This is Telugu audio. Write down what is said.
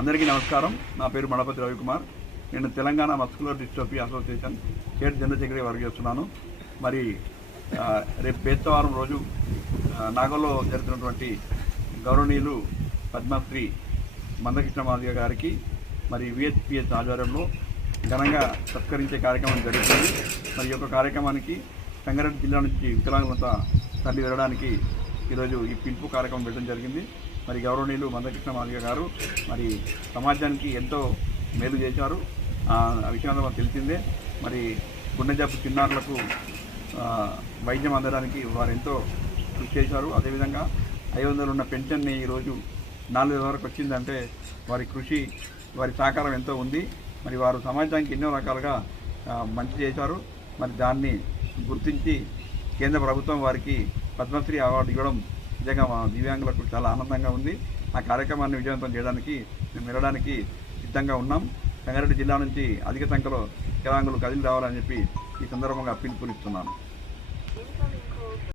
అందరికీ నమస్కారం. నా పేరు మడపతి రవికుమార్. నేను Telangana muscular dystrophy association state general secretary work చేస్తున్నాను. మరి రేపు బేస్తవారం రోజు నాగోల్లో జరుగుతున్నటువంటి గౌరవనీయులు పద్మశ్రీ మందకృష్ణ మాదిగ గారికి మరి విహెచ్పిహెచ్ ఆధ్వర్యంలో ఘనంగా సత్కరించే కార్యక్రమం జరుగుతుంది. మరి ఈ యొక్క కార్యక్రమానికి సంగారెడ్డి జిల్లా నుంచి వికలాంగులంతా తల్లి వెళ్ళడానికి ఈరోజు ఈ పిలుపు కార్యక్రమం పెట్టడం జరిగింది. మరి గౌరవనీయులు మందకృష్ణ మాదిగ గారు మరి సమాజానికి ఎంతో మేలు చేశారు. ఆ విషయం మనకు తెలిసిందే. మరి గుండె జబ్బు చిన్నారులకు వైద్యం అందడానికి వారు ఎంతో కృషి చేశారు. అదేవిధంగా 500 ఉన్న పెన్షన్ని ఈరోజు 4,000 వరకు వచ్చిందంటే వారి కృషి, వారి సహకారం ఎంతో ఉంది. మరి వారు సమాజానికి ఎన్నో రకాలుగా మంచి చేశారు. మరి దాన్ని గుర్తించి కేంద్ర ప్రభుత్వం వారికి పద్మశ్రీ అవార్డు ఇవ్వడం నిజంగా మా దివ్యాంగులకు చాలా ఆనందంగా ఉంది. ఆ కార్యక్రమాన్ని విజయవంతం చేయడానికి మేము వెళ్ళడానికి సిద్ధంగా ఉన్నాం. సంగారెడ్డి జిల్లా నుంచి అధిక సంఖ్యలో వికలాంగులు కదిలి రావాలని చెప్పి ఈ సందర్భంగా పిలుపునిస్తున్నాను.